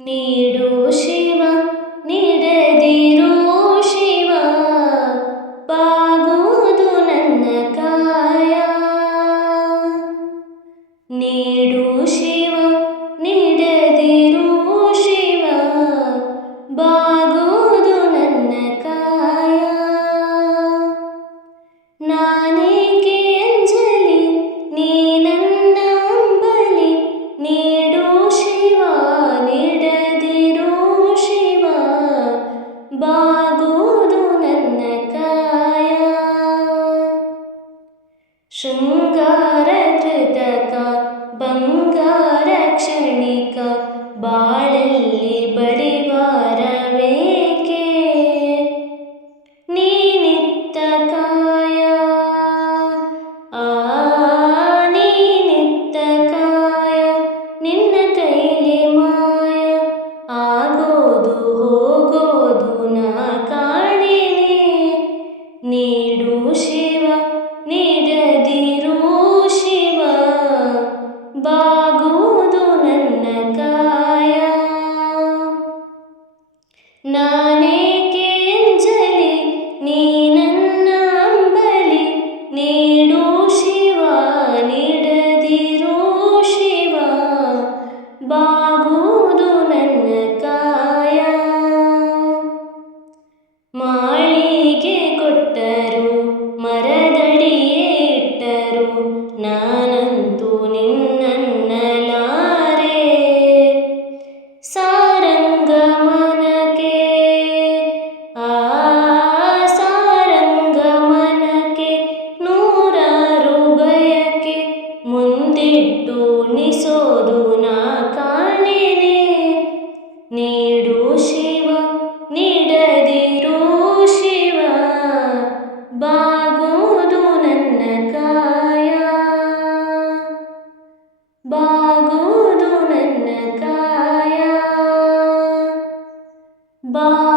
ನೀಡು ಶಿವ ನೀಡದಿರು ಶಿವ ಪಾಗುವುದು ನನ್ನ ಕಾಯ ನೀ ಶೃಂಗಾರೃತ ನಾನೇ Gaya. Bye.